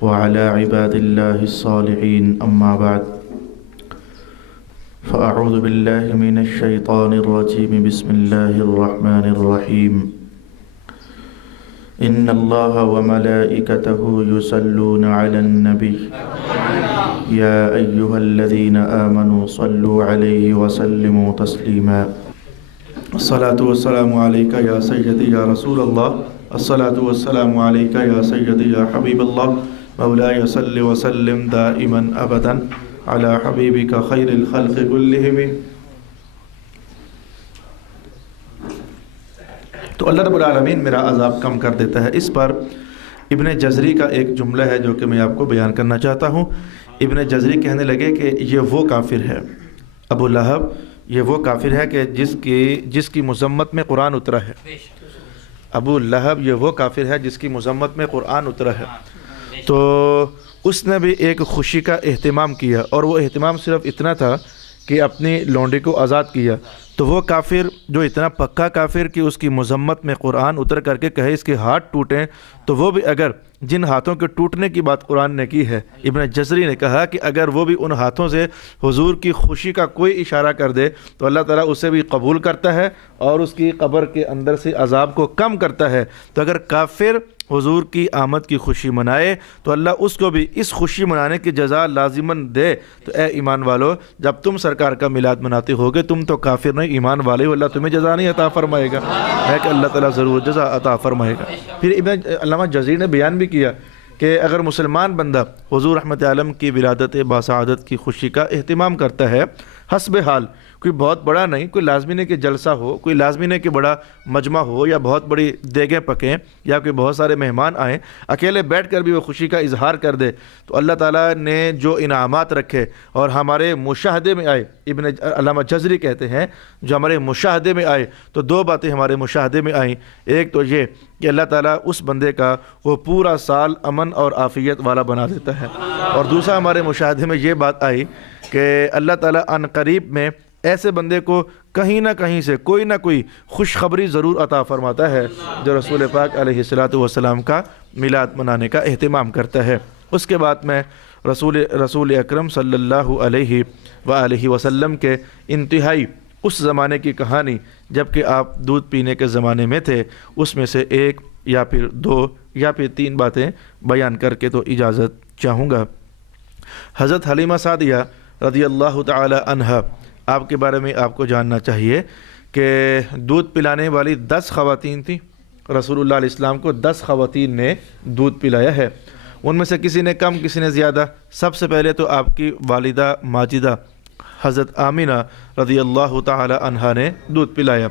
وعلى عباد الله الصالحين أما بعد فأعوذ بالله من الشيطان الرجيم بسم الله الرحمن الرحيم إن الله وملائكته يصلون على النبي يا أيها الذين آمنوا صلوا عليه وسلموا تسليما الصلاة والسلام عليك يا سيدي يا رسول الله الصلاة والسلام عليك يا سيدي يا حبيب الله مولاي صل وسلم دائما أبدا على حبيبك خير الخلق كلهم۔ تو اللہ رب العالمین میرا عذاب کم کر دیتا ہے۔ اس پر ابن جزری کا ایک جملہ ہے جو کہ میں آپ کو بیان کرنا چاہتا ہوں۔ ابن جزری کہنے لگے کہ یہ وہ کافر ہے، ابو لہب یہ وہ کافر ہے کہ جس کی مذمت میں قرآن اترا ہے۔ ابو لہب یہ وہ کافر ہے جس کی مذمت میں قرآن اترا ہے۔ تو اس نے بھی ایک خوشی کا اہتمام کیا، اور وہ اہتمام صرف اتنا تھا کہ اپنی لونڈی کو آزاد کیا۔ تو وہ کافر جو اتنا پکا کافر کہ اس کی مذمت میں قرآن اتر کر کے کہے اس کے ہاتھ ٹوٹیں، تو وہ بھی اگر جن ہاتھوں کے ٹوٹنے کی بات قرآن نے کی ہے، ابن جزری نے کہا کہ اگر وہ بھی ان ہاتھوں سے حضور کی خوشی کا کوئی اشارہ کر دے تو اللہ تعالیٰ اسے بھی قبول کرتا ہے اور اس کی قبر کے اندر سے عذاب کو کم کرتا ہے۔ تو اگر کافر حضور کی آمد کی خوشی منائے تو اللہ اس کو بھی اس خوشی منانے کی جزا لازماً دے۔ تو اے ایمان والو، جب تم سرکار کا میلاد مناتے ہوگے تم تو کافر نہیں، ایمان والے ہو، اللہ تمہیں جزا نہیں عطا فرمائے گا، ہے کہ اللہ تعالیٰ ضرور جزا عطا فرمائے گا۔ پھر علامہ جزری نے بیان بھی کیا کہ اگر مسلمان بندہ حضور رحمت عالم کی ولادت باسعادت کی خوشی کا اہتمام کرتا ہے حسب حال، کوئی بہت بڑا نہیں، کوئی لازمی نہیں کہ جلسہ ہو، کوئی لازمی نہیں کہ بڑا مجمع ہو یا بہت بڑی دیگیں پکیں یا کوئی بہت سارے مہمان آئیں، اکیلے بیٹھ کر بھی وہ خوشی کا اظہار کر دے، تو اللہ تعالیٰ نے جو انعامات رکھے اور ہمارے مشاہدے میں آئے، علامہ جزری کہتے ہیں جو ہمارے مشاہدے میں آئے، تو دو باتیں ہمارے مشاہدے میں آئیں۔ ایک تو یہ کہ اللہ تعالیٰ اس بندے کا وہ پورا سال امن اور عافیت والا بنا دیتا ہے، اور دوسرا ہمارے مشاہدے میں یہ بات آئی کہ اللہ تعالیٰ عن قریب میں ایسے بندے کو کہیں نہ کہیں سے کوئی نہ کوئی خوشخبری ضرور عطا فرماتا ہے جو رسول پاک علیہ الصلاۃ والسلام کا میلاد منانے کا اہتمام کرتا ہے۔ اس کے بعد میں رسول اکرم صلی اللہ علیہ وآلہ وسلم کے انتہائی اس زمانے کی کہانی جب کہ آپ دودھ پینے کے زمانے میں تھے، اس میں سے ایک یا پھر دو یا پھر تین باتیں بیان کر کے تو اجازت چاہوں گا۔ حضرت حلیمہ سعدیہ رضی اللہ تعالی عنہا، آپ کے بارے میں آپ کو جاننا چاہیے کہ دودھ پلانے والی 10 خواتین تھیں۔ رسول اللہ علیہ السلام کو 10 خواتین نے دودھ پلایا ہے، ان میں سے کسی نے کم کسی نے زیادہ۔ سب سے پہلے تو آپ کی والدہ ماجدہ حضرت آمینہ رضی اللہ تعالی عنہا نے دودھ پلایا۔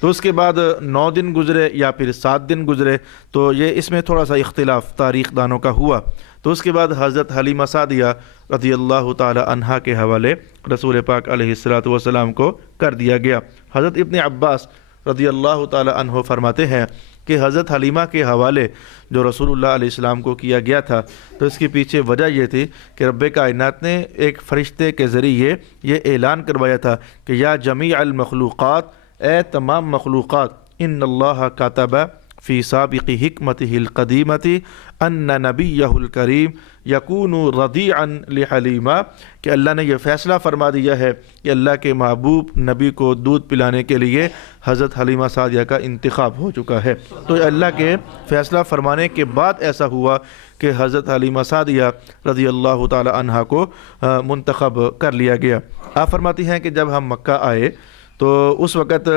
تو اس کے بعد 9 دن گزرے یا پھر 7 دن گزرے، تو یہ اس میں تھوڑا سا اختلاف تاریخ دانوں کا ہوا۔ تو اس کے بعد حضرت حلیمہ سعدیہ رضی اللہ تعالی عنہا کے حوالے رسول پاک علیہ الصلاۃ والسلام کو کر دیا گیا۔ حضرت ابن عباس رضی اللہ تعالی عنہ فرماتے ہیں کہ حضرت حلیمہ کے حوالے جو رسول اللہ علیہ السلام کو کیا گیا تھا، تو اس کے پیچھے وجہ یہ تھی کہ رب کائنات نے ایک فرشتے کے ذریعے یہ اعلان کروایا تھا کہ یا جمیع المخلوقات، اے تمام مخلوقات، ان اللہ کاتب فی سابق حکمتہ القدیمۃ ان نبیہ الکریم یکون رضیعا لحلیمہ، کہ اللہ نے یہ فیصلہ فرما دیا ہے کہ اللہ کے محبوب نبی کو دودھ پلانے کے لیے حضرت حلیمہ سعدیہ کا انتخاب ہو چکا ہے۔ تو اللہ کے فیصلہ فرمانے کے بعد ایسا ہوا کہ حضرت حلیمہ سعدیہ رضی اللہ تعالی عنہا کو منتخب کر لیا گیا۔ آپ فرماتی ہیں کہ جب ہم مکہ آئے تو اس وقت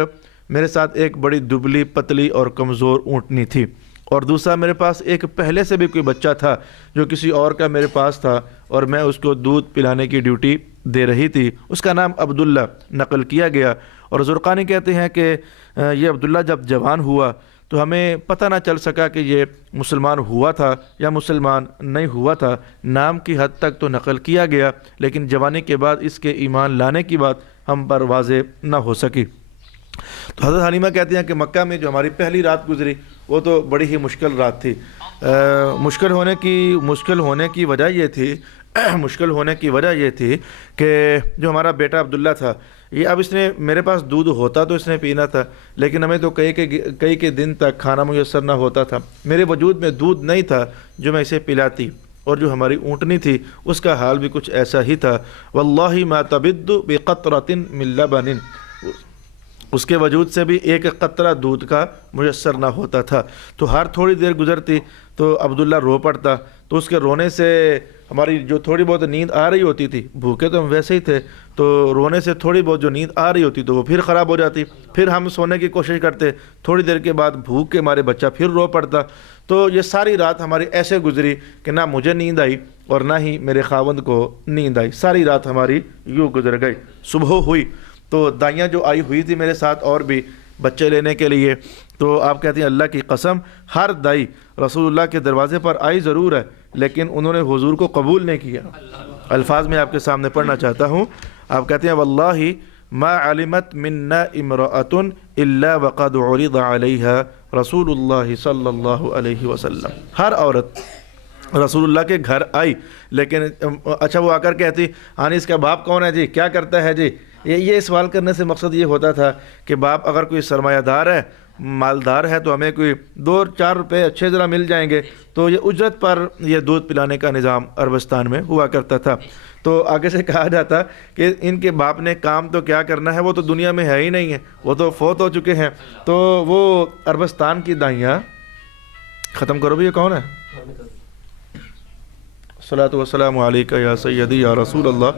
میرے ساتھ ایک بڑی دبلی پتلی اور کمزور اونٹنی تھی، اور دوسرا میرے پاس ایک پہلے سے بھی کوئی بچہ تھا جو کسی اور کا میرے پاس تھا، اور میں اس کو دودھ پلانے کی ڈیوٹی دے رہی تھی۔ اس کا نام عبداللہ نقل کیا گیا، اور زرقانی کہتے ہیں کہ یہ عبداللہ جب جوان ہوا تو ہمیں پتہ نہ چل سکا کہ یہ مسلمان ہوا تھا یا مسلمان نہیں ہوا تھا۔ نام کی حد تک تو نقل کیا گیا، لیکن جوانی کے بعد اس کے ایمان لانے کی بات ہم پر واضح نہ ہو سکی۔ تو حضرت حلیمہ کہتی ہیں کہ مکہ میں جو ہماری پہلی رات گزری وہ تو بڑی ہی مشکل رات تھی۔ مشکل ہونے کی وجہ یہ تھی کہ جو ہمارا بیٹا عبداللہ تھا، یہ اب اس نے میرے پاس دودھ ہوتا تو اس نے پینا تھا، لیکن ہمیں تو کئی کے دن تک کھانا میسر نہ ہوتا تھا، میرے وجود میں دودھ نہیں تھا جو میں اسے پلاتی، اور جو ہماری اونٹنی تھی اس کا حال بھی کچھ ایسا ہی تھا۔ واللہ ما تبد بقطرۃ من لبن، اس کے وجود سے بھی ایک قطرہ دودھ کا میسر نہ ہوتا تھا۔ تو ہر تھوڑی دیر گزرتی تو عبداللہ رو پڑتا، تو اس کے رونے سے ہماری جو تھوڑی بہت نیند آ رہی ہوتی تھی، بھوکے تو ہم ویسے ہی تھے، تو رونے سے تھوڑی بہت جو نیند آ رہی ہوتی تو وہ پھر خراب ہو جاتی، پھر ہم سونے کی کوشش کرتے، تھوڑی دیر کے بعد بھوک کے ہمارے بچہ پھر رو پڑتا۔ تو یہ ساری رات ہماری ایسے گزری کہ نہ مجھے نیند آئی اور نہ ہی میرے خاوند کو نیند آئی، ساری رات ہماری یوں گزر گئی۔ صبح ہوئی تو دائیاں جو آئی ہوئی تھی میرے ساتھ اور بھی بچے لینے کے لیے، تو آپ کہتی ہیں اللہ کی قسم ہر دائی رسول اللہ کے دروازے پر آئی ضرور ہے لیکن انہوں نے حضور کو قبول نہیں کیا۔ الفاظ میں آپ کے سامنے پڑھنا چاہتا ہوں۔ آپ کہتے ہیں واللہ ما علمت منا امرأۃ الا وقد عرض علیہا رسول اللہ صلی اللہ علیہ وسلم، ہر عورت رسول اللہ کے گھر آئی لیکن اچھا وہ آ کر کہتی ہاں اس کا باپ کون ہے جی، کیا کرتا ہے جی، یہ سوال کرنے سے مقصد یہ ہوتا تھا کہ باپ اگر کوئی سرمایہ دار ہے، مالدار ہے، تو ہمیں کوئی 2-4 روپے اچھے ذرا مل جائیں گے، تو یہ اجرت پر یہ دودھ پلانے کا نظام عربستان میں ہوا کرتا تھا۔ تو آگے سے کہا جاتا کہ ان کے باپ نے کام تو کیا کرنا ہے، وہ تو دنیا میں ہے ہی نہیں ہے، وہ تو فوت ہو چکے ہیں۔ تو وہ عربستان کی دائیاں ختم کرو بھی، یہ کون ہے؟ الصلاۃ والسلام علیک یا سیدی یا رسول اللہ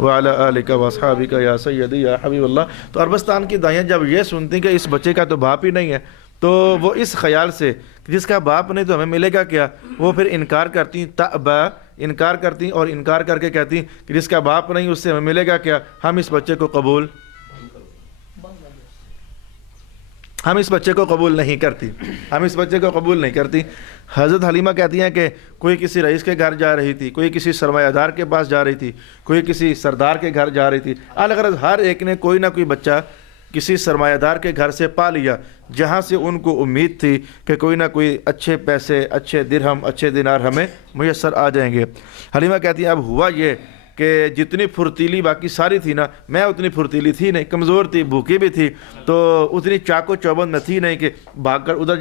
وعلی آلک واصحابک یا سیدی یا حبیب اللہ۔ تو عربستان کی دائیاں جب یہ سنتی کہ اس بچے کا تو باپ ہی نہیں ہے، تو وہ اس خیال سے جس کا باپ نہیں تو ہمیں ملے گا کیا، وہ پھر انکار کرتی، تأبا، انکار کرتی اور انکار کر کے کہتی کہ جس کا باپ نہیں اس سے ہمیں ملے گا کیا، ہم اس بچے کو قبول نہیں کرتی، ہم اس بچے کو قبول نہیں کرتی۔ حضرت حلیمہ کہتی ہیں کہ کوئی کسی رئیس کے گھر جا رہی تھی، کوئی کسی سرمایہ دار کے پاس جا رہی تھی، کوئی کسی سردار کے گھر جا رہی تھی، الغرض ہر ایک نے کوئی نہ کوئی بچہ کسی سرمایہ دار کے گھر سے پا لیا، جہاں سے ان کو امید تھی کہ کوئی نہ کوئی اچھے پیسے، اچھے درہم، اچھے دینار ہمیں میسر آ جائیں گے۔ حلیمہ کہتی ہیں اب ہوا یہ کہ جتنی پھرتیلی باقی ساری تھی نا، میں اتنی پھرتیلی تھی نہیں، کمزور تھی، بھوکی بھی تھی، تو اتنی چاق و چوبند میں تھی نہیں کہ بھاگ کر ادھر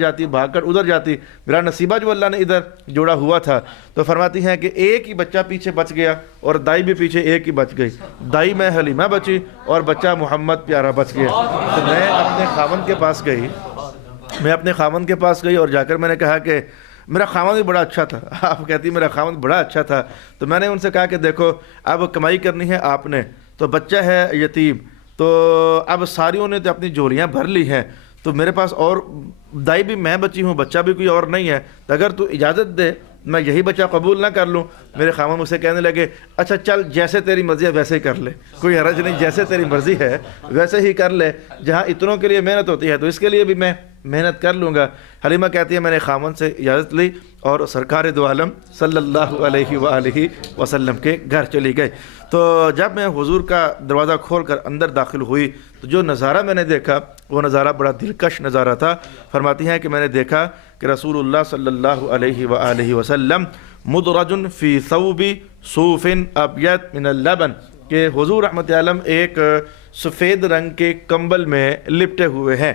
جاتی، میرا نصیبہ جو اللہ نے ادھر جوڑا ہوا تھا۔ تو فرماتی ہیں کہ ایک ہی بچہ پیچھے بچ گیا اور دائی بھی پیچھے ایک ہی بچ گئی، دائی میں حلیمہ بچی اور بچہ محمد پیارا بچ گیا۔ تو میں اپنے خاوند کے پاس گئی اور جا کر میں نے کہا کہ میرا خاوند بھی بڑا اچھا تھا۔ آپ کہتی میرا خاوند بڑا اچھا تھا، تو میں نے ان سے کہا کہ دیکھو اب کمائی کرنی ہے آپ نے، تو بچہ ہے یتیم، تو اب ساریوں نے تو اپنی جولیاں بھر لی ہیں، تو میرے پاس اور دائی بھی میں بچی ہوں، بچہ بھی کوئی اور نہیں ہے، تو اگر تو اجازت دے میں یہی بچہ قبول نہ کر لوں۔ میرے خاوند مجھ سے کہنے لگے اچھا چل جیسے تیری مرضی ہے ویسے ہی کر لے، کوئی حرج نہیں، جیسے تیری مرضی ہے ویسے ہی کر لے، جہاں اتنوں کے لیے محنت ہوتی ہے تو اس کے لیے بھی میں محنت کر لوں گا۔ حلیمہ کہتی ہے میں نے خاوند سے اجازت لی اور سرکار دو عالم صلی اللہ علیہ وآلہ وسلم کے گھر چلی گئی۔ تو جب میں حضور کا دروازہ کھول کر اندر داخل ہوئی تو جو نظارہ میں نے دیکھا وہ نظارہ بڑا دلکش نظارہ تھا۔ فرماتی ہیں کہ میں نے دیکھا کہ رسول اللہ صلی اللہ علیہ وآلہ وسلم مدرج فی ثوب صوف ابیض من اللبن، کہ حضور رحمت عالم ایک سفید رنگ کے کمبل میں لپٹے ہوئے ہیں۔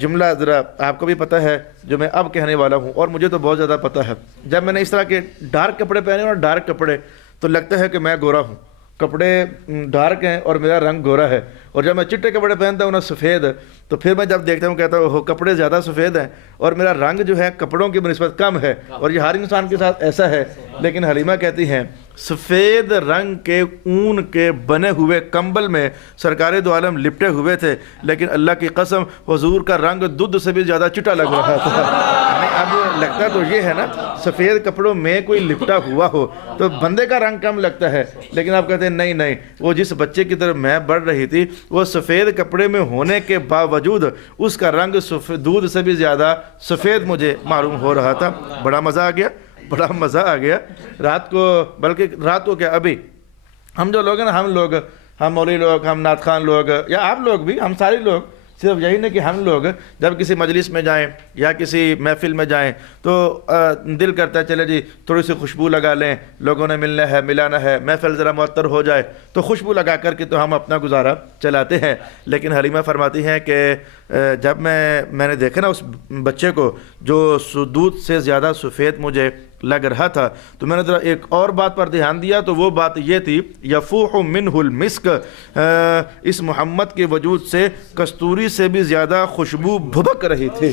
جملہ ذرا آپ کو بھی پتہ ہے جو میں اب کہنے والا ہوں، اور مجھے تو بہت زیادہ پتہ ہے، جب میں نے اس طرح کے ڈارک کپڑے پہنے اور ڈارک کپڑے تو لگتا ہے کہ میں گورا ہوں، کپڑے ڈارک ہیں اور میرا رنگ گورا ہے، اور جب میں چٹے کپڑے پہنتا ہوں نا سفید، تو پھر میں جب دیکھتا ہوں کہتا ہوں کپڑے زیادہ سفید ہیں اور میرا رنگ جو ہے کپڑوں کی بنسبت کم ہے، اور یہ ہر انسان کے ساتھ ایسا ہے۔ لیکن حلیمہ کہتی ہیں سفید رنگ کے اون کے بنے ہوئے کمبل میں سرکار دو عالم لپٹے ہوئے تھے، لیکن اللہ کی قسم حضور کا رنگ دودھ سے بھی زیادہ چٹا لگ رہا تھا۔ اب لگتا تو یہ ہے نا سفید کپڑوں میں کوئی لپٹا ہوا ہو تو بندے کا رنگ کم لگتا ہے، لیکن آپ کہتے ہیں نہیں، وہ جس بچے کی طرف میں بڑھ رہی تھی وہ سفید کپڑے میں ہونے کے باوجود اس کا رنگ دودھ سے بھی زیادہ سفید مجھے معلوم ہو رہا تھا۔ بڑا مزہ آ گیا رات کو، بلکہ رات کو کیا ابھی ہم جو لوگ ہیں نا، ہم مولوی لوگ، ہم نعت خوان لوگ، یا آپ لوگ بھی، ہم سارے لوگ صرف یہی نہیں کہ ہم لوگ جب کسی مجلس میں جائیں یا کسی محفل میں جائیں تو دل کرتا ہے چلے جی تھوڑی سی خوشبو لگا لیں، لوگوں نے ملنا ہے، ملانا ہے، محفل ذرا معطر ہو جائے تو خوشبو لگا کر کے تو ہم اپنا گزارا چلاتے ہیں۔ لیکن حلیمہ فرماتی ہیں کہ جب میں نے دیکھا نا اس بچے کو جو دودھ سے زیادہ سفید مجھے لگ رہا تھا، تو میں نے ذرا ایک اور بات پر دھیان دیا، تو وہ بات یہ تھی یفوح منہ المسک، اس محمد کے وجود سے کستوری سے بھی زیادہ خوشبو بھبک رہی تھی۔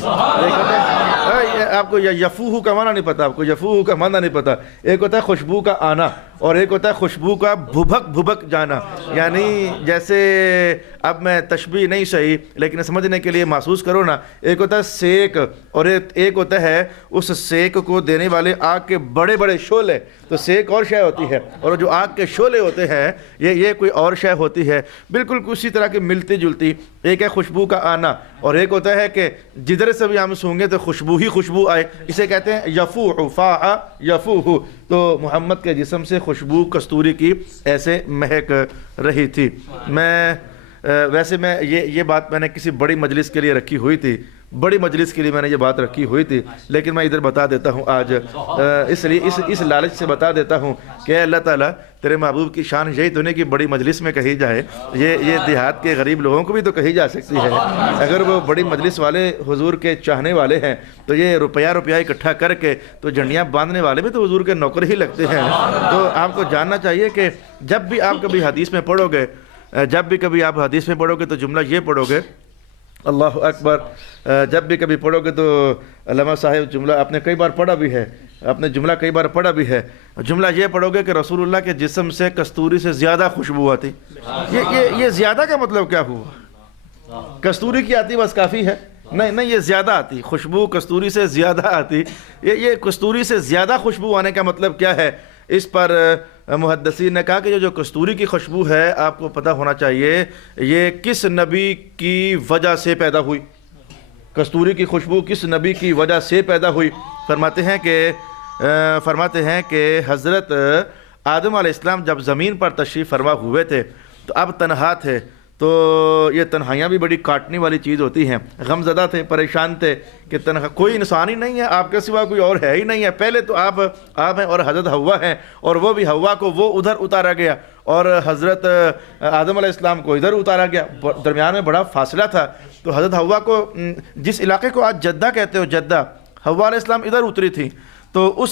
آپ کو یفوح کا معنی نہیں پتا، آپ کو یفوح کا معنی نہیں پتا۔ ایک ہوتا ہے خوشبو کا آنا اور ایک ہوتا ہے خوشبو کا بھبک جانا، یعنی جیسے اب میں تشبیہ نہیں صحیح لیکن سمجھنے کے لیے محسوس کرو نا، ایک ہوتا ہے سیک اور ایک ہوتا ہے اس سیک کو دینے والے آگ کے بڑے بڑے شعلے، تو سیک اور شے ہوتی ہے اور جو آگ کے شعلے ہوتے ہیں یہ کوئی اور شے ہوتی ہے، بالکل اسی طرح کی ملتی جلتی۔ ایک ہے خوشبو کا آنا اور ایک ہوتا ہے کہ جدھر سے بھی ہم سونگیں تو خوشبو ہی خوشبو آئے، اسے کہتے ہیں یفوح، فاء یفوح۔ تو محمد کے جسم سے خوشبو کستوری کی ایسے مہک رہی تھی۔ ویسے میں یہ بات میں نے کسی بڑی مجلس کے لیے رکھی ہوئی تھی، بڑی مجلس کے لیے میں نے یہ بات رکھی ہوئی تھی، لیکن میں ادھر بتا دیتا ہوں آج، اس لیے اس لالچ سے بتا دیتا ہوں کہ اللہ تعالیٰ تیرے محبوب کی شان یہی تو نہیں کہ بڑی مجلس میں کہی جائے، یہ دیہات کے غریب لوگوں کو بھی تو کہی جا سکتی ہے۔ اگر وہ بڑی مجلس والے حضور کے چاہنے والے ہیں تو یہ روپیہ اکٹھا کر کے تو جھنڈیاں باندھنے والے بھی تو حضور کے نوکر ہی لگتے ہیں۔ تو آپ کو جاننا چاہیے کہ جب بھی آپ کبھی حدیث میں پڑھو گے، تو جملہ یہ پڑھو گے، اللہ اکبر، جب بھی کبھی پڑھو گے تو علامہ صاحب جملہ آپ نے کئی بار پڑھا بھی ہے، جملہ یہ پڑھو گے کہ رسول اللہ کے جسم سے کستوری سے زیادہ خوشبو آتی۔ یہ زیادہ کا مطلب کیا ہوا؟ کستوری کی آتی بس کافی ہے؟ نہیں، یہ زیادہ آتی، خوشبو کستوری سے زیادہ آتی۔ یہ کستوری سے زیادہ خوشبو آنے کا مطلب کیا ہے؟ اس پر محدثین نے کہا کہ جو کستوری کی خوشبو ہے، آپ کو پتہ ہونا چاہیے یہ کس نبی کی وجہ سے پیدا ہوئی، کستوری کی خوشبو کس نبی کی وجہ سے پیدا ہوئی۔ فرماتے ہیں کہ حضرت آدم علیہ السلام جب زمین پر تشریف فرما ہوئے تھے تو اب تنہا تھے، تو یہ تنہائیاں بھی بڑی کاٹنے والی چیز ہوتی ہیں، غم زدہ تھے، پریشان تھے کہ کوئی انسان ہی نہیں ہے، آپ کے سوا کوئی اور ہے ہی نہیں ہے، پہلے تو آپ ہیں اور حضرت حوا ہیں، اور وہ بھی حوا کو وہ ادھر اتارا گیا اور حضرت آدم علیہ السلام کو ادھر اتارا گیا، درمیان میں بڑا فاصلہ تھا۔ تو حضرت حوا کو جس علاقے کو آج جدہ کہتے ہو، جدہ، حوا علیہ السلام ادھر اتری تھی، تو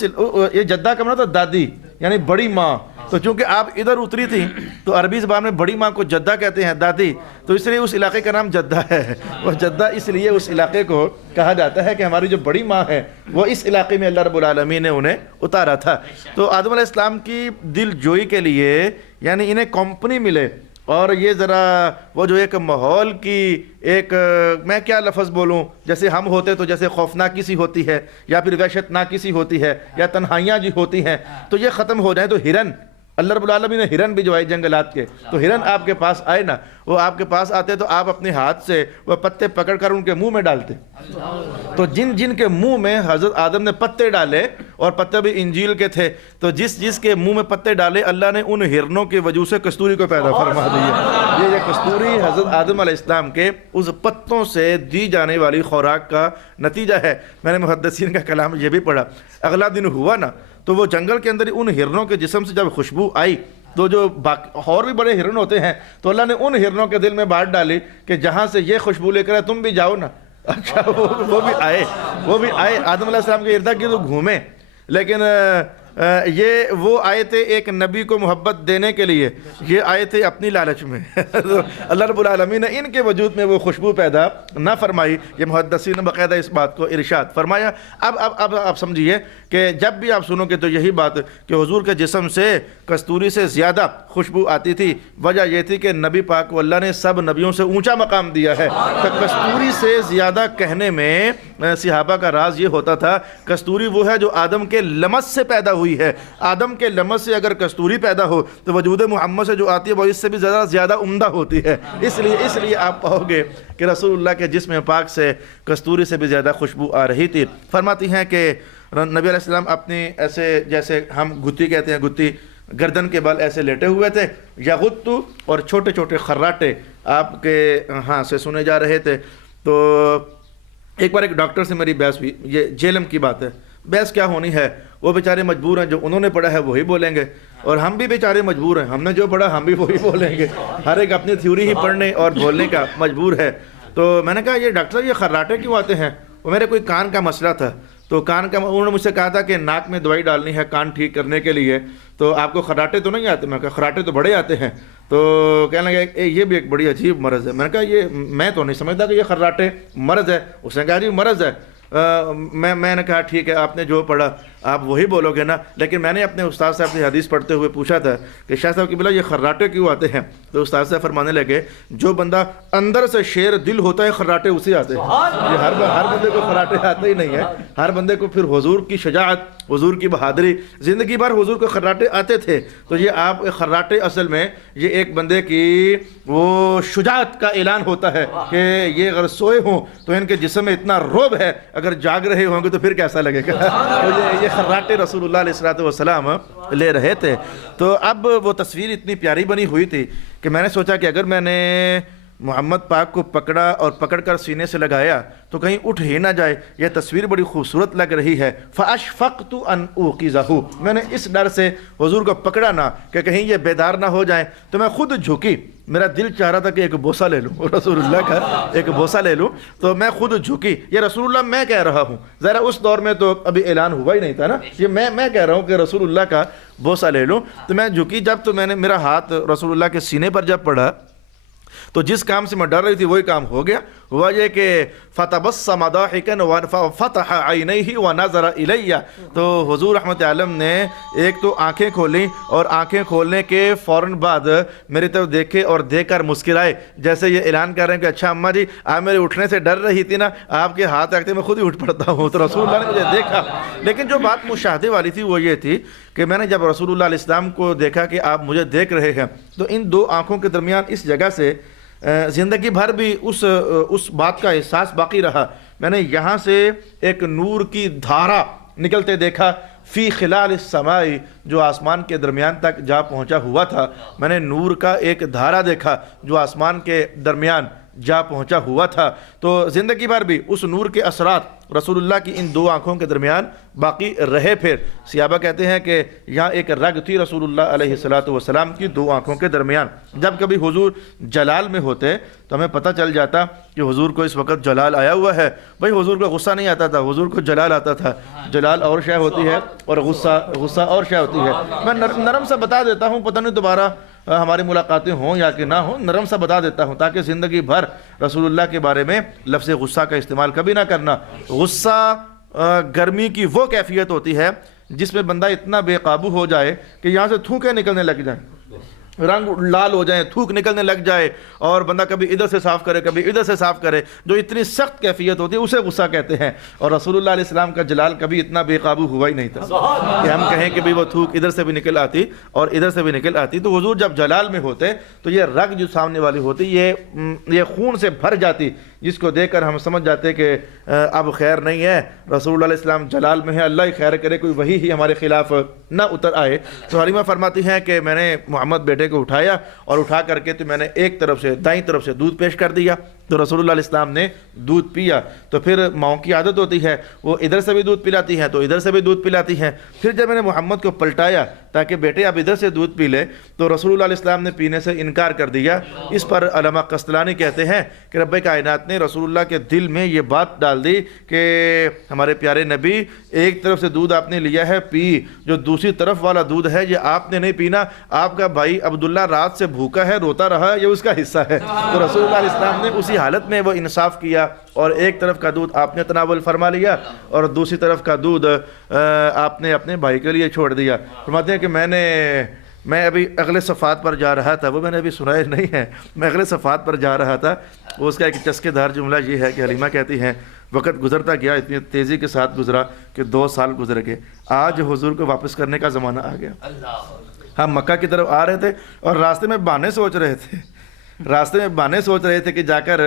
یہ جدہ کا معنی تھا دادی، یعنی بڑی ماں۔ تو چونکہ آپ ادھر اتری تھی تو عربی زبان میں بڑی ماں کو جدہ کہتے ہیں، دادی، تو اس لیے اس علاقے کا نام جدہ ہے۔ وہ جدہ اس لیے اس علاقے کو کہا جاتا ہے کہ ہماری جو بڑی ماں ہے وہ اس علاقے میں اللہ رب العالمین نے انہیں اتارا تھا۔ تو آدم علیہ السلام کی دل جوئی کے لیے یعنی انہیں کمپنی ملے، اور یہ ذرا وہ جو ایک ماحول کی ایک میں کیا لفظ بولوں، جیسے ہم ہوتے تو جیسے خوفناکی سی ہوتی ہے یا پھر وحشت ناکی سی ہوتی ہے یا تنہائیاں جی ہوتی ہیں، تو یہ ختم ہو جائیں۔ تو ہرن، اللہ رب العالمین نے ہرن بھی جو آئے جنگلات کے، تو ہرن آپ کے پاس آئے نا، وہ آپ کے پاس آتے تو آپ اپنے ہاتھ سے وہ پتے پکڑ کر ان کے منہ میں ڈالتے، تو جن کے منہ میں حضرت آدم نے پتے ڈالے، اور پتے بھی انجیل کے تھے، تو جس کے منہ میں پتے ڈالے اللہ نے ان ہرنوں کے وجود سے کستوری کو پیدا فرما دیا۔ یہ کستوری حضرت آدم علیہ السلام کے اس پتوں سے دی جانے والی خوراک کا نتیجہ ہے۔ میں نے محدثین کا کلام یہ بھی پڑھا، اگلا دن ہوا نا تو وہ جنگل کے اندر ان ہرنوں کے جسم سے جب خوشبو آئی تو جو اور بھی بڑے ہرن ہوتے ہیں تو اللہ نے ان ہرنوں کے دل میں بات ڈالی کہ جہاں سے یہ خوشبو لے کر تم بھی جاؤ نا۔ اچھا وہ بھی آئے آدم علیہ السلام کے ارد گرد گھومے، لیکن یہ وہ آئے تھے ایک نبی کو محبت دینے کے لیے، یہ آئے تھے اپنی لالچ میں۔ اللہ رب العالمین نے ان کے وجود میں وہ خوشبو پیدا نہ فرمائی۔ یہ محدثین نے باقاعدہ اس بات کو ارشاد فرمایا۔ اب آپ سمجھیے کہ جب بھی آپ سنو گے تو یہی بات کہ حضور کے جسم سے کستوری سے زیادہ خوشبو آتی تھی۔ وجہ یہ تھی کہ نبی پاک کو اللہ نے سب نبیوں سے اونچا مقام دیا ہے۔ تو کستوری سے زیادہ کہنے میں صحابہ کا راز یہ ہوتا تھا، کستوری وہ ہے جو آدم کے لمس سے پیدا ہوئی ہے۔ آدم کے لمس سے اگر کستوری پیدا ہو تو وجود محمد سے جو آتی ہے وہ اس سے بھی زیادہ عمدہ ہوتی ہے۔ اس لیے آپ پاؤ گے کہ رسول اللہ کے جسم پاک سے کستوری سے بھی زیادہ خوشبو آ رہی تھی۔ فرماتی ہیں کہ نبی علیہ السلام اپنی ایسے جیسے ہم گھتی کہتے ہیں، گھتی گردن کے بل ایسے لیٹے ہوئے تھے، یا غتو، اور چھوٹے چھوٹے خراٹے آپ کے ہاں سے سنے جا رہے تھے۔ تو ایک بار ایک ڈاکٹر سے میری بحث ہوئی، یہ جیلم کی بات ہے، بحث کیا ہونی ہے، وہ بیچارے مجبور ہیں، جو انہوں نے پڑھا ہے وہی بولیں گے، اور ہم بھی بیچارے مجبور ہیں، ہم نے جو پڑھا ہم بھی وہی بولیں گے۔ ہر ایک اپنی تھیوری ہی پڑھنے اور بولنے کا مجبور ہے۔ تو میں نے کہا یہ ڈاکٹر صاحب یہ خراٹے کیوں آتے ہیں؟ وہ میرے کوئی کان کا مسئلہ تھا، تو کان کا انہوں نے مجھ سے کہا تھا کہ ناک میں دوائی ڈالنی ہے کان ٹھیک کرنے کے لیے، تو آپ کو خراٹے تو نہیں آتے؟ میں نے کہا خراٹے تو بڑے آتے ہیں۔ تو کہنے لگا یہ بھی ایک بڑی عجیب مرض ہے۔ میں نے کہا یہ میں تو نہیں سمجھتا کہ یہ خراٹے مرض ہے۔ اس نے کہا جی مرض ہے۔ میں نے کہا ٹھیک ہے، آپ نے جو پڑھا آپ وہی بولو گے نا، لیکن میں نے اپنے استاد صاحب سے حدیث پڑھتے ہوئے پوچھا تھا کہ شاہ صاحب کی بلا یہ خراٹے کیوں آتے ہیں؟ تو استاد صاحب فرمانے لگے جو بندہ اندر سے شیر دل ہوتا ہے خراٹے اسی آتے ہیں۔ یہ ہر بندے کو خراٹے آتے ہی نہیں ہے، ہر بندے کو پھر حضور کی شجاعت، حضور کی بہادری، زندگی بھر حضور کو خراٹے آتے تھے۔ تو یہ آپ خراٹے اصل میں یہ ایک بندے کی وہ شجاعت کا اعلان ہوتا ہے کہ یہ اگر سوئے ہوں تو ان کے جسم میں اتنا رعب ہے، اگر جاگ رہے ہوں گے تو پھر کیسا لگے گا۔ تو یہ خراٹے رسول اللہ علیہ السلام لے رہے تھے۔ تو اب وہ تصویر اتنی پیاری بنی ہوئی تھی کہ میں نے سوچا کہ اگر میں نے محمد پاک کو پکڑا اور پکڑ کر سینے سے لگایا تو کہیں اٹھ ہی نہ جائے، یہ تصویر بڑی خوبصورت لگ رہی ہے۔ فَأَشْفَقْتُ أَنْ أُوقِظَهُ، میں نے اس ڈر سے حضور کو پکڑا نہ کہ کہیں یہ بیدار نہ ہو جائیں، تو میں خود جھکی۔ میرا دل چاہ رہا تھا کہ ایک بوسہ لے لوں، رسول اللہ کا ایک بوسہ لے لوں، تو میں خود جھکی۔ یہ رسول اللہ میں کہہ رہا ہوں، ذرا اس دور میں تو ابھی اعلان ہوا ہی نہیں تھا نا، یہ میں کہہ رہا ہوں کہ رسول اللہ کا بوسہ لے لوں۔ تو میں جھکی جب، تو میں نے میرا ہاتھ رسول اللہ کے سینے پر جب پڑا تو جس کام سے میں ڈر رہی تھی وہی کام ہو گیا۔ ہوا یہ کہ فَتَبَسَّمَ ضَاحِكًا وَفَتَحَ عَيْنَيْهِ وَنَظَرَ إِلَيَّ، تو حضور رحمت عالم نے ایک تو آنکھیں کھولیں اور آنکھیں کھولنے کے فوراً بعد میری طرف دیکھے اور دیکھ کر مسکرائے، جیسے یہ اعلان کر رہے ہیں کہ اچھا اماں جی آپ میرے اٹھنے سے ڈر رہی تھی نا، آپ کے ہاتھ رکھتے میں خود ہی اٹھ پڑتا ہوں۔ تو رسول اللہ نے مجھے دیکھا، لیکن جو بات مشاہدے والی تھی وہ یہ تھی کہ میں نے جب رسول اللہ علیہ السلام کو دیکھا کہ آپ مجھے دیکھ رہے ہیں، تو ان دو آنکھوں کے درمیان اس جگہ سے زندگی بھر بھی اس بات کا احساس باقی رہا۔ میں نے یہاں سے ایک نور کی دھارا نکلتے دیکھا، فی خلال السماء، جو آسمان کے درمیان تک جا پہنچا ہوا تھا۔ میں نے نور کا ایک دھارا دیکھا جو آسمان کے درمیان جا پہنچا ہوا تھا۔ تو زندگی بھر بھی اس نور کے اثرات رسول اللہ کی ان دو آنکھوں کے درمیان باقی رہے۔ پھر صحابہ کہتے ہیں کہ یہاں ایک رگ تھی رسول اللہ علیہ السلام کی دو آنکھوں کے درمیان۔ جب کبھی حضور جلال میں ہوتے تو ہمیں پتہ چل جاتا کہ حضور کو اس وقت جلال آیا ہوا ہے۔ بھائی حضور کو غصہ نہیں آتا تھا، حضور کو جلال آتا تھا۔ جلال اور شے ہوتی ہے اور غصہ اور شے ہوتی ہے۔ میں نرم سا بتا دیتا ہوں، پتہ نہیں دوبارہ ہماری ملاقاتیں ہوں یا کہ نہ ہوں، نرم سا بتا دیتا ہوں تاکہ زندگی بھر رسول اللہ کے بارے میں لفظ غصہ کا استعمال کبھی نہ کرنا۔ غصہ گرمی کی وہ کیفیت ہوتی ہے جس میں بندہ اتنا بے قابو ہو جائے کہ یہاں سے تھوکیں نکلنے لگ جائیں، رنگ لال ہو جائیں، تھوک نکلنے لگ جائے، اور بندہ کبھی ادھر سے صاف کرے کبھی ادھر سے صاف کرے، جو اتنی سخت کیفیت ہوتی ہے اسے غصہ کہتے ہیں۔ اور رسول اللہ علیہ السلام کا جلال کبھی اتنا بے قابو ہوا ہی نہیں تھا کہ ہم کہیں کہ بھی وہ تھوک ادھر سے بھی نکل آتی اور ادھر سے بھی نکل آتی۔ تو حضور جب جلال میں ہوتے تو یہ رگ جو سامنے والی ہوتی یہ خون سے بھر جاتی، جس کو دیکھ کر ہم سمجھ جاتے کہ اب خیر نہیں ہے، رسول اللہ علیہ السلام جلال میں ہے، اللہ ہی خیر کرے کوئی وہی ہی ہمارے خلاف نہ اتر آئے۔ تو حلیمہ فرماتی ہیں کہ میں نے محمد بیٹے کو اٹھایا اور اٹھا کر کے تو میں نے ایک طرف سے دائیں طرف سے دودھ پیش کر دیا، تو رسول اللہ علیہ السلام نے دودھ پیا۔ تو پھر ماؤں کی عادت ہوتی ہے، وہ ادھر سے بھی دودھ پلاتی ہیں تو ادھر سے بھی دودھ پلاتی ہیں۔ پھر جب میں نے محمد کو پلٹایا تاکہ بیٹے اب ادھر سے دودھ پی لے تو رسول اللہ علیہ السلام نے پینے سے انکار کر دیا۔ اس پر علامہ قسطلانی کہتے ہیں کہ رب کائنات نے رسول اللہ کے دل میں یہ بات ڈال دی کہ ہمارے پیارے نبی، ایک طرف سے دودھ آپ نے لیا ہے پی، جو دوسری طرف والا دودھ ہے یہ آپ نے نہیں پینا، آپ کا بھائی عبداللہ رات سے بھوکا ہے، روتا رہا، یہ اس کا حصہ ہے۔ تو رسول اللہ علیہ السلام نے اسی حالت میں وہ انصاف کیا اور ایک طرف کا دودھ آپ نے تناول فرما لیا اور دوسری طرف کا دودھ آپ نے اپنے بھائی کے لیے چھوڑ دیا۔ فرماتے ہیں کہ میں ابھی اگلے صفحات پر جا رہا تھا، وہ میں نے ابھی سنایا نہیں ہے، میں اگلے صفحات پر جا رہا تھا۔ اس کا ایک چسکے دار جملہ یہ ہے کہ حلیمہ کہتی ہیں وقت گزرتا گیا، اتنی تیزی کے ساتھ گزرا کہ 2 سال گزر گئے، آج حضور کو واپس کرنے کا زمانہ آ گیا۔ ہم مکہ کی طرف آ رہے تھے اور راستے میں بہانے سوچ رہے تھے کہ جا کر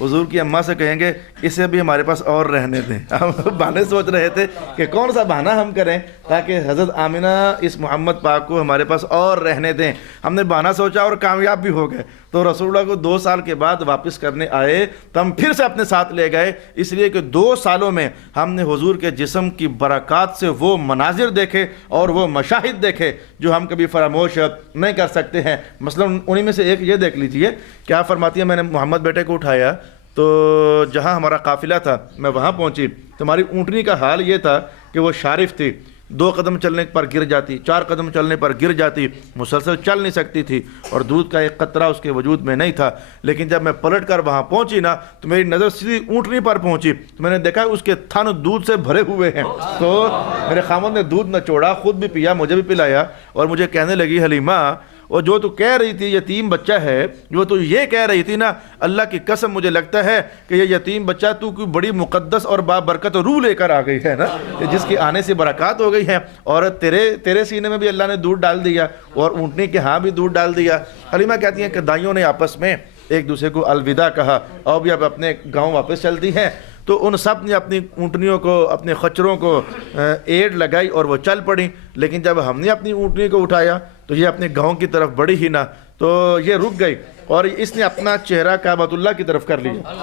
حضور کی اماں سے کہیں گے اسے بھی ہمارے پاس اور رہنے دیں۔ ہم بہانے سوچ رہے تھے کہ کون سا بہانہ ہم کریں تاکہ حضرت آمنہ اس محمد پاک کو ہمارے پاس اور رہنے دیں۔ ہم نے بہانہ سوچا اور کامیاب بھی ہو گئے۔ تو رسول اللہ کو 2 سال کے بعد واپس کرنے آئے تو ہم پھر سے اپنے ساتھ لے گئے، اس لیے کہ 2 سالوں میں ہم نے حضور کے جسم کی برکات سے وہ مناظر دیکھے اور وہ مشاہد دیکھے جو ہم کبھی فراموش نہیں کر سکتے ہیں۔ مثلا انہی میں سے ایک یہ دیکھ لیجئے، کیا فرماتی ہے، میں نے محمد بیٹے کو اٹھایا تو جہاں ہمارا قافلہ تھا میں وہاں پہنچی تو ہماری اونٹنی کا حال یہ تھا کہ وہ شارف تھی، 2 قدم چلنے پر گر جاتی، 4 قدم چلنے پر گر جاتی، مسلسل چل نہیں سکتی تھی اور دودھ کا ایک قطرہ اس کے وجود میں نہیں تھا۔ لیکن جب میں پلٹ کر وہاں پہنچی نا تو میری نظر سیدھی اونٹنی پر پہنچی تو میں نے دیکھا اس کے تھن دودھ سے بھرے ہوئے ہیں۔ تو میرے خامد نے دودھ نچوڑا، خود بھی پیا، مجھے بھی پلایا اور مجھے کہنے لگی حلیمہ اور جو تو کہہ رہی تھی یتیم بچہ ہے، جو تو یہ کہہ رہی تھی نا، اللہ کی قسم مجھے لگتا ہے کہ یہ یتیم بچہ تو کوئی بڑی مقدس اور بابرکت روح لے کر آ گئی ہے نا، جس کی آنے سے برکات ہو گئی ہیں، اور تیرے سینے میں بھی اللہ نے دودھ ڈال دیا اور اونٹنی کے ہاں بھی دودھ ڈال دیا۔ حلیمہ کہتی ہیں کہ دائیوں نے آپس میں ایک دوسرے کو الوداع کہا اور بھی اب اپنے گاؤں واپس چلتی ہیں۔ تو ان سب نے اپنی اونٹنیوں کو، اپنے خچروں کو ایڑ لگائی اور وہ چل پڑیں، لیکن جب ہم نے اپنی اونٹنی کو اٹھایا تو یہ اپنے گاؤں کی طرف بڑھی ہی نہ، تو یہ رک گئی اور اس نے اپنا چہرہ کعبۃ اللہ کی طرف کر لیا،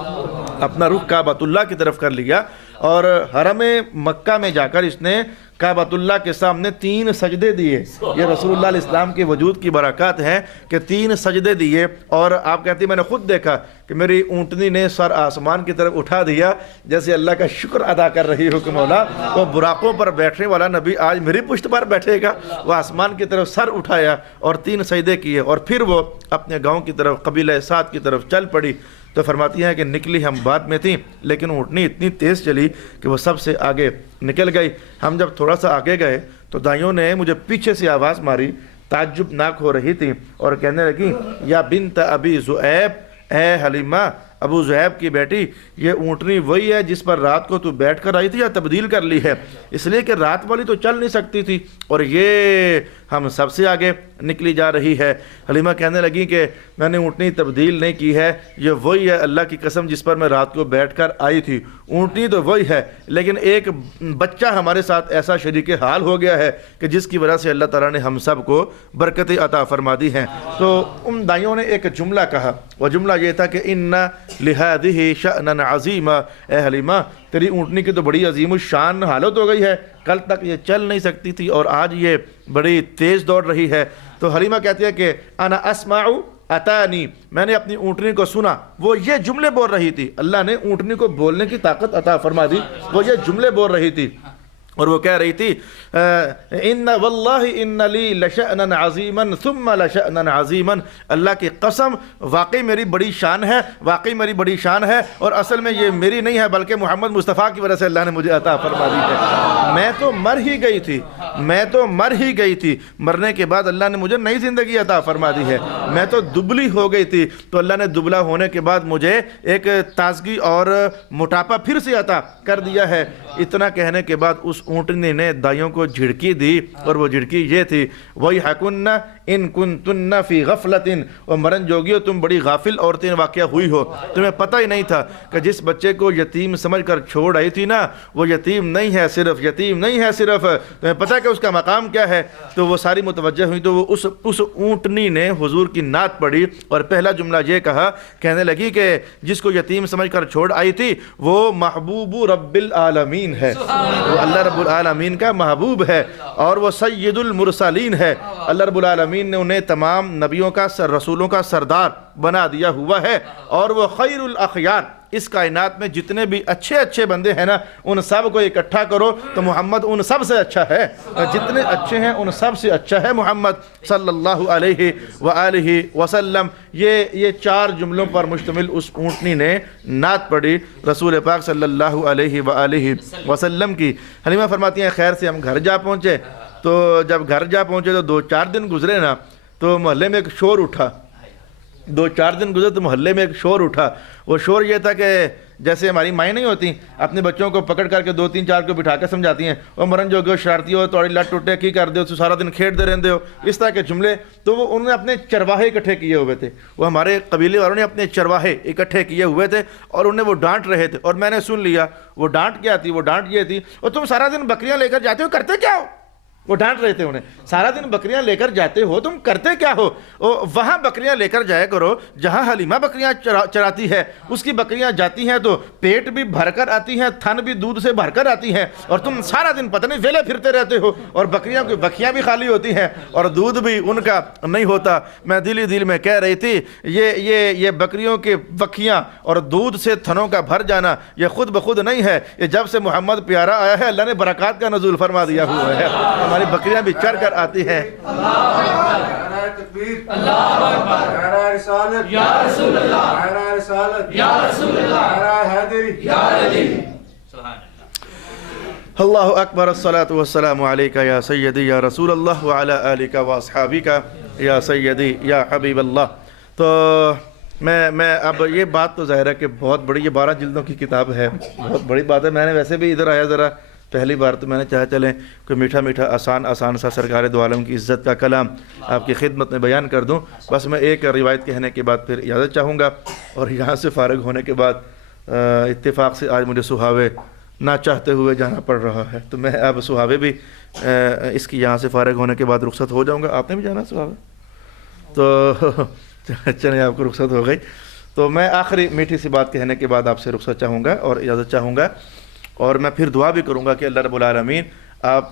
اپنا رخ کعبۃ اللہ کی طرف کر لیا اور حرم مکہ میں جا کر اس نے کعبۃ اللہ کے سامنے 3 سجدے دیے۔ یہ رسول اللہ علیہ السلام کے وجود کی برکات ہیں کہ 3 سجدے دیے، اور آپ کہتی ہیں میں نے خود دیکھا کہ میری اونٹنی نے سر آسمان کی طرف اٹھا دیا جیسے اللہ کا شکر ادا کر رہی ہو کہ مولا وہ براقوں پر بیٹھنے والا نبی آج میری پشت پر بیٹھے گا۔ وہ آسمان کی طرف سر اٹھایا اور 3 سجدے کیے اور پھر وہ اپنے گاؤں کی طرف، قبیلہ سعد کی طرف چل پڑی۔ تو فرماتی ہیں کہ نکلی ہم بعد میں تھیں لیکن اونٹنی اتنی تیز چلی کہ وہ سب سے آگے نکل گئی۔ ہم جب تھوڑا سا آگے گئے تو دائیوں نے مجھے پیچھے سے آواز ماری، تعجب ناک ہو رہی تھی اور کہنے لگی یا بنت ابی ذؤیب، اے حلیمہ ابو ذؤیب کی بیٹی، یہ اونٹنی وہی ہے جس پر رات کو تو بیٹھ کر آئی تھی یا تبدیل کر لی ہے؟ اس لیے کہ رات والی تو چل نہیں سکتی تھی اور یہ ہم سب سے آگے نکلی جا رہی ہے۔ حلیمہ کہنے لگی کہ میں نے اونٹنی تبدیل نہیں کی ہے، یہ وہی ہے اللہ کی قسم جس پر میں رات کو بیٹھ کر آئی تھی۔ اونٹنی تو وہی ہے لیکن ایک بچہ ہمارے ساتھ ایسا شریک حال ہو گیا ہے کہ جس کی وجہ سے اللہ تعالیٰ نے ہم سب کو برکتیں عطا فرما دی ہیں۔ تو ان دائیوں نے ایک جملہ کہا، وہ جملہ یہ تھا کہ ان لہذہ شأنا عظیما، اے حلیمہ تیری اونٹنی کی تو بڑی عظیم الشان حالت ہو گئی ہے، کل تک یہ چل نہیں سکتی تھی اور آج یہ بڑی تیز دوڑ رہی ہے۔ تو حلیمہ کہتی ہے کہ انا اسمع اتانی، میں نے اپنی اونٹنی کو سنا، وہ یہ جملے بول رہی تھی، اللہ نے اونٹنی کو بولنے کی طاقت عطا فرما دی، وہ یہ جملے بول رہی تھی اور وہ کہہ رہی تھی ان واللہ ان لی لشأنا عظیما ثم لشأنا عظیما، اللہ کی قسم واقعی میری بڑی شان ہے، واقعی میری بڑی شان ہے، اور اصل میں یہ میری نہیں ہے بلکہ محمد مصطفیٰ کی وجہ سے اللہ نے مجھے عطا فرما دی ہے۔ میں تو مر ہی گئی تھی، میں تو مر ہی گئی تھی، مرنے کے بعد اللہ نے مجھے نئی زندگی عطا فرما دی ہے، میں تو دبلی ہو گئی تھی تو اللہ نے دبلا ہونے کے بعد مجھے ایک تازگی اور موٹاپا پھر سے عطا کر دیا ہے۔ اتنا کہنے کے بعد اس اونٹنی نے دائیوں کو جھڑکی دی اور وہ جھڑکی یہ تھی وَيْحَكُنَّ إِن كُنتُنَّ فِي غَفْلَةٍ، اور مرن جوگیو تم بڑی غافل عورتیں واقعہ ہوئی ہو، تمہیں پتہ ہی نہیں تھا کہ جس بچے کو یتیم سمجھ کر چھوڑ آئی تھی نا وہ یتیم نہیں ہے صرف، یتیم نہیں ہے صرف، تمہیں پتہ کہ اس کا مقام کیا ہے۔ تو وہ ساری متوجہ ہوئی تو وہ اس اونٹنی نے حضور کی نعت پڑھی اور پہلا جملہ یہ کہا، کہنے لگی کہ جس کو یتیم سمجھ کر چھوڑ آئی تھی وہ محبوب رب العالمین ہے، وہ اللہ رب العالمین کا محبوب ہے اور وہ سید المرسلین ہے، اللہ رب العالمین نے انہیں تمام نبیوں کا رسولوں کا سردار بنا دیا ہوا ہے، اور وہ خیر الاخیار، اس کائنات میں جتنے بھی اچھے اچھے بندے ہیں نا ان سب کو اکٹھا کرو تو محمد ان سب سے اچھا ہے، جتنے اچھے ہیں ان سب سے اچھا ہے محمد صلی اللہ علیہ وآلہ وسلم۔ یہ 4 جملوں پر مشتمل اس اونٹنی نے نعت پڑھی رسول پاک صلی اللہ علیہ وآلہ وسلم کی۔ حلیمہ فرماتی ہیں خیر سے ہم گھر جا پہنچے، تو جب گھر جا پہنچے تو 2-4 دن گزرے نا تو محلے میں ایک شور اٹھا، 2-4 دن گزرے تو محلے میں ایک شور اٹھا۔ وہ شور یہ تھا کہ جیسے ہماری مائیں نہیں ہوتی اپنے بچوں کو پکڑ کر کے 2-3-4 کو بٹھا کے سمجھاتی ہیں وہ مرن جو شرارتی ہو توڑی لٹ ٹوٹے کی کر دے ہو تو سارا دن کھیڑ دے رہتے ہو، اس طرح کے جملے۔ تو وہ انہوں نے اپنے چرواہے اکٹھے کیے ہوئے تھے، وہ ہمارے قبیلے والوں نے اپنے چرواہے اکٹھے کیے ہوئے تھے اور انہیں وہ ڈانٹ رہے تھے، اور میں نے سن لیا وہ ڈانٹ کیا تھی، وہ ڈانٹ یہ تھی اور تم سارا دن بکریاں لے کر جاتے ہو، کرتے کیا ہو؟ وہ ڈانٹ رہے تھے انہیں، سارا دن بکریاں لے کر جاتے ہو، تم کرتے کیا ہو؟ وہاں بکریاں لے کر جایا کرو جہاں حلیمہ بکریاں چراتی ہے، اس کی بکریاں جاتی ہیں تو پیٹ بھی بھر کر آتی ہیں، تھن بھی دودھ سے بھر کر آتی ہیں، اور تم سارا دن پتہ نہیں ویلے پھرتے رہتے ہو، اور بکریاں کی بکیاں بھی خالی ہوتی ہیں اور دودھ بھی ان کا نہیں ہوتا۔ میں دل ہی دل میں کہہ رہی تھی یہ بکریوں کے بکیاں اور دودھ سے تھنوں کا بھر جانا یہ خود بخود نہیں ہے، یہ جب سے محمد پیارا آیا ہے اللہ نے برکات کا نزول فرما دیا ہوا ہے، ہماری بکریاں بھی چر کر آتی ہیں۔ اللہ اکبر، الصلاۃ والسلام علیک یا سیدی یا رسول اللہ وعلی آلک واصحابک یا سیدی یا حبیب اللہ۔ تو میں اب یہ بات تو ظاہر ہے کہ بہت بڑی، یہ 12 جلدوں کی کتاب ہے، بہت بڑی بات ہے۔ میں نے ویسے بھی ادھر آیا ذرا پہلی بار تو میں نے چاہا چلیں کوئی میٹھا میٹھا آسان سا سرکار دو عالم کی عزت کا کلام آپ کی خدمت میں بیان کر دوں۔ بس میں ایک روایت کہنے کے بعد پھر اجازت چاہوں گا، اور یہاں سے فارغ ہونے کے بعد اتفاق سے آج مجھے سہاوے نہ چاہتے ہوئے جانا پڑ رہا ہے، تو میں اب سہاوے بھی اس کی یہاں سے فارغ ہونے کے بعد رخصت ہو جاؤں گا۔ آپ نے بھی جانا سہاوے؟ تو چلیں آپ کو رخصت ہو گئی، تو میں آخری میٹھی سی بات کہنے کے بعد آپ سے رخصت چاہوں گا اور اجازت چاہوں گا، اور میں پھر دعا بھی کروں گا کہ اللہ رب العالمین آپ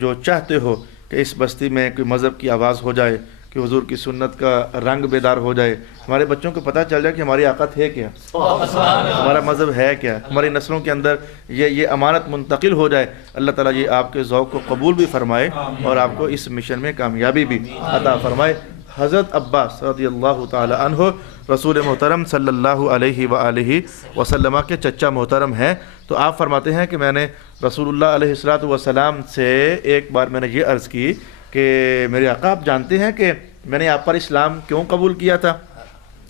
جو چاہتے ہو کہ اس بستی میں کوئی مذہب کی آواز ہو جائے، کہ حضور کی سنت کا رنگ بیدار ہو جائے، ہمارے بچوں کو پتہ چل جائے کہ ہماری آقت ہے کیا، ہمارا مذہب ہے کیا، ہماری نسلوں کے اندر یہ امانت منتقل ہو جائے، اللہ تعالیٰ یہ آپ کے ذوق کو قبول بھی فرمائے اور آپ کو اس مشن میں کامیابی بھی عطا فرمائے۔ حضرت عباس رضی اللہ تعالی عنہ رسول محترم صلی اللہ علیہ وآلہ وسلم کے چچا محترم ہیں، تو آپ فرماتے ہیں کہ میں نے رسول اللہ علیہ السلام سے ایک بار میں نے یہ عرض کی کہ میرے آقا آپ جانتے ہیں کہ میں نے آپ پر اسلام کیوں قبول کیا تھا؟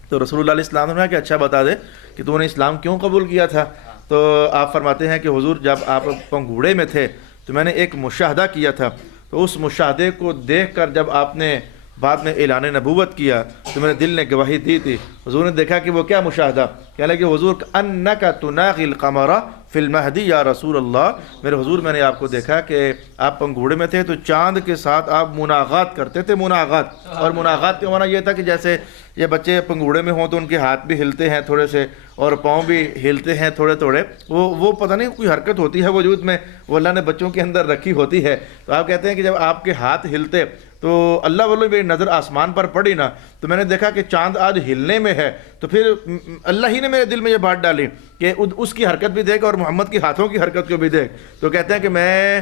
تو رسول اللہ علیہ السلام نے کہا کہ اچھا بتا دے کہ تو نے اسلام کیوں قبول کیا تھا؟ تو آپ فرماتے ہیں کہ حضور جب آپ پنگھوڑے میں تھے تو میں نے ایک مشاہدہ کیا تھا، تو اس مشاہدے کو دیکھ کر جب آپ نے بعد میں اعلان نبوت کیا تو میرے دل نے گواہی دی تھی۔ حضور نے دیکھا کہ وہ کیا مشاہدہ، کہنے لگے حضور انک تناغی القمر فی المہدی یا رسول اللہ، میرے حضور میں نے آپ کو دیکھا کہ آپ پنگھوڑے میں تھے تو چاند کے ساتھ آپ مناغات کرتے تھے، مناغات، اور مناغات کا معنی یہ تھا کہ جیسے یہ بچے پنگھوڑے میں ہوں تو ان کے ہاتھ بھی ہلتے ہیں تھوڑے سے اور پاؤں بھی ہلتے ہیں تھوڑے تھوڑے، وہ پتہ نہیں کوئی حرکت ہوتی ہے وجود میں، وہ اللہ نے بچوں کے اندر رکھی ہوتی ہے۔ تو آپ کہتے ہیں کہ جب آپ کے ہاتھ ہلتے تو اللہ والوں میری نظر آسمان پر پڑی نا، تو میں نے دیکھا کہ چاند آج ہلنے میں ہے، تو پھر اللہ ہی نے میرے دل میں یہ بات ڈالی کہ اس کی حرکت بھی دیکھ اور محمد کی ہاتھوں کی حرکت کو بھی دیکھ۔ تو کہتے ہیں کہ میں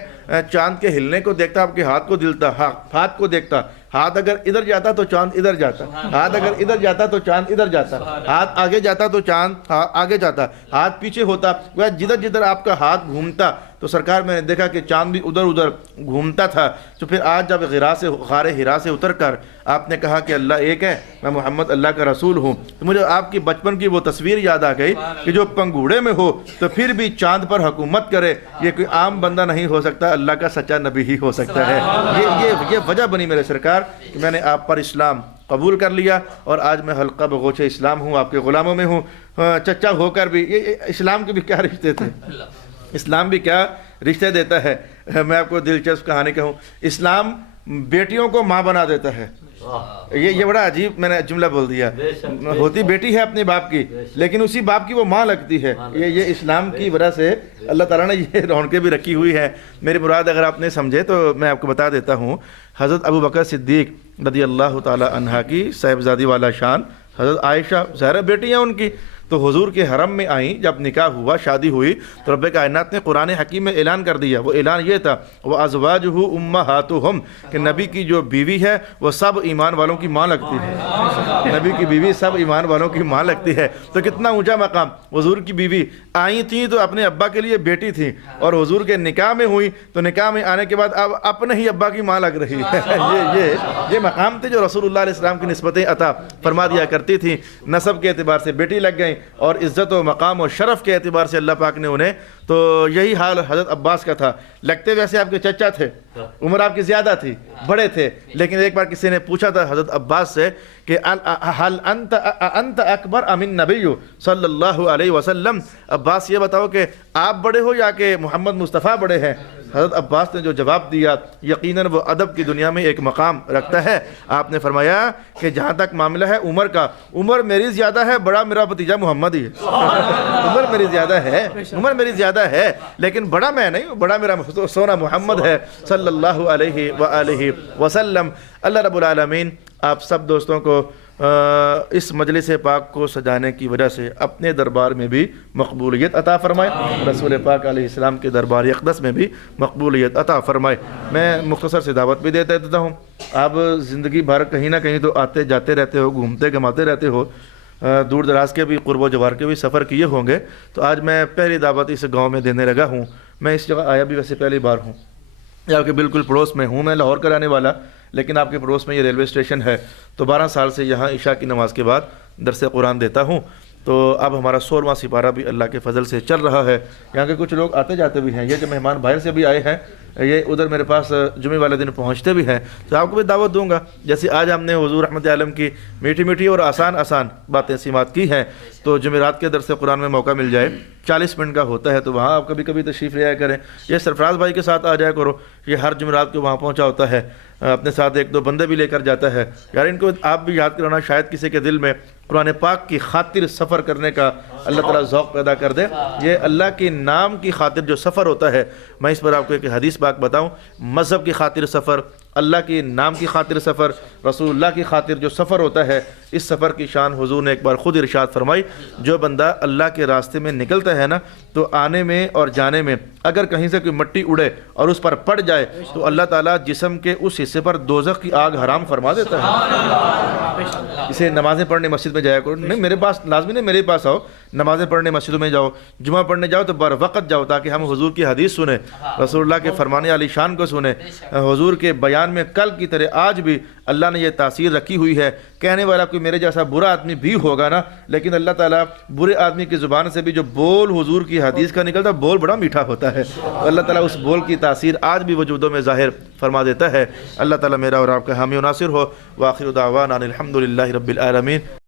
چاند کے ہلنے کو دیکھتا، آپ کے ہاتھ کو دلتا، ہاتھ کو دیکھتا، ہاتھ اگر ادھر جاتا تو چاند ادھر جاتا، ہاتھ اگر ادھر جاتا تو چاند ادھر جاتا، ہاتھ آگے جاتا تو چاند آگے جاتا، ہاتھ پیچھے ہوتا، جدھر جدھر آپ کا ہاتھ گھومتا تو سرکار میں نے دیکھا کہ چاند بھی ادھر ادھر گھومتا تھا۔ تو پھر آج جب غار ہرا سے اتر کر آپ نے کہا کہ اللہ ایک ہے، میں محمد اللہ کا رسول ہوں، تو مجھے آپ کی بچپن کی وہ تصویر یاد آ گئی کہ جو پنگھوڑے میں ہو تو پھر بھی چاند پر حکومت کرے، یہ کوئی عام بندہ نہیں ہو سکتا، اللہ کا سچا نبی ہی ہو سکتا ہے۔ یہ وجہ بنی میرے سرکار کہ میں نے آپ پر اسلام قبول کر لیا، اور آج میں حلقہ بغوچ اسلام ہوں، آپ کے غلاموں میں ہوں۔ چچا ہو کر بھی یہ اسلام کے بھی کیا رشتے تھے، اسلام بھی کیا رشتے دیتا ہے۔ میں آپ کو دلچسپ کہانی کہوں، اسلام بیٹیوں کو ماں بنا دیتا ہے۔ یہ بڑا عجیب میں نے جملہ بول دیا، ہوتی بیٹی ہے اپنے باپ کی لیکن اسی باپ کی وہ ماں لگتی ہے۔ یہ اسلام کی وجہ سے اللہ تعالیٰ نے یہ رونقیں بھی رکھی ہوئی ہیں۔ میری مراد اگر آپ نے سمجھے تو میں آپ کو بتا دیتا ہوں، حضرت ابو بکر صدیق رضی اللہ تعالی عنہ کی صاحبزادی والا شان حضرت عائشہ ظاہر بیٹی ہیں ان کی، تو حضور کے حرم میں آئیں، جب نکاح ہوا، شادی ہوئی تو رب کائنات نے قرآن حکیم میں اعلان کر دیا۔ وہ اعلان یہ تھا وَأَزْوَاجُهُ أُمَّهَاتُهُمْ کہ نبی کی جو بیوی ہے وہ سب ایمان والوں کی ماں لگتی ہے، نبی کی بیوی سب ایمان والوں کی ماں لگتی ہے۔ تو کتنا اونچا مقام، حضور کی بیوی آئی تھیں تو اپنے ابا کے لیے بیٹی تھی، اور حضور کے نکاح میں ہوئی تو نکاح میں آنے کے بعد اب اپنے ہی ابا کی ماں لگ رہی ہے۔ یہ مقام تھے جو رسول اللہ علیہ السلام کی نسبتیں عطا فرما دیا کرتی تھیں۔ نسب کے اعتبار سے بیٹی لگ گئیں اور عزت و مقام و شرف کے اعتبار سے اللہ پاک نے انہیں، تو یہی حال حضرت عباس کا تھا۔ لگتے ویسے آپ کے چچا تھے، عمر آپ کی زیادہ تھی، بڑے تھے، لیکن ایک بار کسی نے پوچھا تھا حضرت عباس سے کہ هل انت اکبر ام النبی صلی اللہ علیہ وسلم، عباس یہ بتاؤ کہ آپ بڑے ہو یا کہ محمد مصطفیٰ بڑے ہیں؟ حضرت عباس نے جو جواب دیا یقیناً وہ ادب کی دنیا میں ایک مقام رکھتا ہے۔ آپ نے فرمایا کہ جہاں تک معاملہ ہے عمر کا، عمر میری زیادہ ہے، بڑا میرا بھتیجا محمد ہی ہے۔ عمر میری زیادہ ہے، عمر میری زیادہ ہے، لیکن بڑا میں نہیں ہوں، بڑا میرا سونا محمد ہے صلی اللہ علیہ وآلہ وسلم۔ اللہ رب العالمین آپ سب دوستوں کو اس مجلس پاک کو سجانے کی وجہ سے اپنے دربار میں بھی مقبولیت عطا فرمائے، رسول پاک علیہ السلام کے دربار اقدس میں بھی مقبولیت عطا فرمائے۔ میں مختصر سے دعوت بھی دیتا ہوں، آپ زندگی بھر کہیں نہ کہیں تو آتے جاتے رہتے ہو، گھومتے گھماتے رہتے ہو، دور دراز کے بھی قرب و جوار کے بھی سفر کیے ہوں گے، تو آج میں پہلی دعوت اس گاؤں میں دینے لگا ہوں۔ میں اس جگہ آیا بھی ویسے پہلی بار ہوں، آپ کے بالکل پڑوس میں ہوں، میں لاہور کا رہنے والا، لیکن آپ کے پڑوس میں یہ ریلوے اسٹیشن ہے، تو 12 سال سے یہاں عشاء کی نماز کے بعد درس قرآن دیتا ہوں۔ تو اب ہمارا 16واں سپارہ بھی اللہ کے فضل سے چل رہا ہے۔ یہاں کے کچھ لوگ آتے جاتے بھی ہیں، یہ جو مہمان باہر سے بھی آئے ہیں یہ ادھر میرے پاس جمعے والے دن پہنچتے بھی ہیں، تو آپ کو بھی دعوت دوں گا۔ جیسے آج ہم نے حضور رحمت عالم کی میٹھی میٹھی اور آسان باتیں سماعت کی ہیں، تو جمعرات کے درس قرآن میں موقع مل جائے 40 منٹ کا ہوتا ہے، تو وہاں آپ کبھی کبھی تشریف لے آیا کریں۔ یہ سرفراز بھائی کے ساتھ آ جایا کرو، یہ ہر جمعرات کو وہاں پہنچا ہوتا ہے، اپنے ساتھ 1-2 بندے بھی لے کر جاتا ہے۔ یار ان کو آپ بھی یاد کرانا، شاید کسی کے دل میں قرآن پاک کی خاطر سفر کرنے کا اللہ تعالیٰ ذوق پیدا کر دے۔ یہ اللہ کے نام کی خاطر جو سفر ہوتا ہے، میں اس پر آپ کو ایک حدیث پاک بتاؤں، مذہب کی خاطر سفر، اللہ کے نام کی خاطر سفر، رسول اللہ کی خاطر جو سفر ہوتا ہے، اس سفر کی شان حضور نے ایک بار خود ارشاد فرمائی، جو بندہ اللہ کے راستے میں نکلتا ہے نا، تو آنے میں اور جانے میں اگر کہیں سے کوئی مٹی اڑے اور اس پر پڑ جائے تو اللہ تعالیٰ جسم کے اس حصے پر دوزخ کی آگ حرام فرما دیتا ہے۔ اسے نمازیں پڑھنے مسجد میں جایا کرو، نہیں میرے پاس لازمی نہیں، میرے پاس آؤ، نمازیں پڑھنے مسجدوں میں جاؤ، جمعہ پڑھنے جاؤ تو بر وقت جاؤ، تاکہ ہم حضور کی حدیث سنیں، رسول اللہ کے فرمانے علی شان کو سنیں۔ حضور کے بیان میں کل کی طرح آج بھی اللہ نے یہ تاثیر رکھی ہوئی ہے، کہنے والا کوئی میرے جیسا برا آدمی بھی ہوگا نا، لیکن اللہ تعالیٰ برے آدمی کی زبان سے بھی جو بول حضور کی حدیث کا نکلتا بول بڑا میٹھا ہوتا ہے، اللہ تعالیٰ اس بول کی تاثیر آج بھی وجودوں میں ظاہر فرما دیتا ہے۔ اللہ تعالیٰ میرا اور آپ کا حامی و ناصر ہو۔ وآخر دعوانا الحمد للہ رب العالمین۔